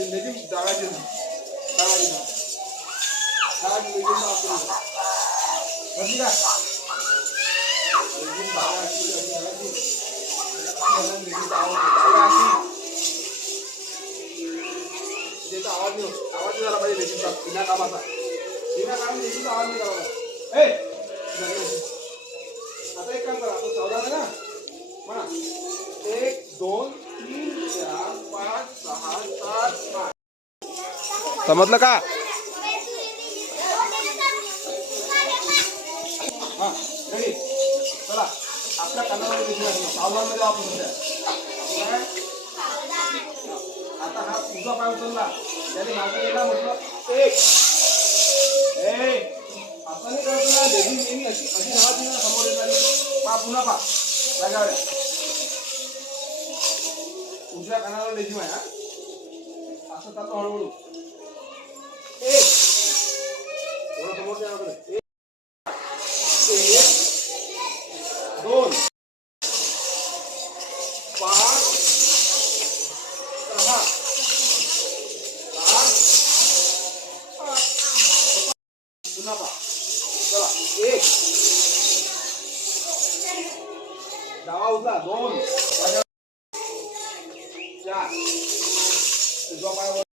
लेजिम डावाची ना डावाची ना डावाची लेजिम वापरू बदली का लेजिम डावाची डावाची लेजिम डावाची त्याचा आवाज नाही आवाज झाला पाहिजे लेजिमचा बिना कामाचा बिना काम लेजिमचा आवाज नाही करावा ए आता एक काम करा आपण सावधान आहे ना म्हणा 1 2 3 4 5 6 7 8 समजलं का हा रेडी चला आपल्या कानावर लिहिलं सावधान मध्ये आपण सध्या आता हा उजवा पाय उचलला त्याने मागे गेला म्हटलं 1 असं नाही करत ना लेझी नेहमी अशी अशी धावत ना समोर येताना पा पुन्हा पा जागावर उजव्या कानावर लेझी आहे हा असं जातो हळूहळू 1 थोडं समोर जाणार 1 2 5 6 पुन्हा पा चला 1 डावा उचला 2 4 उजवा पाय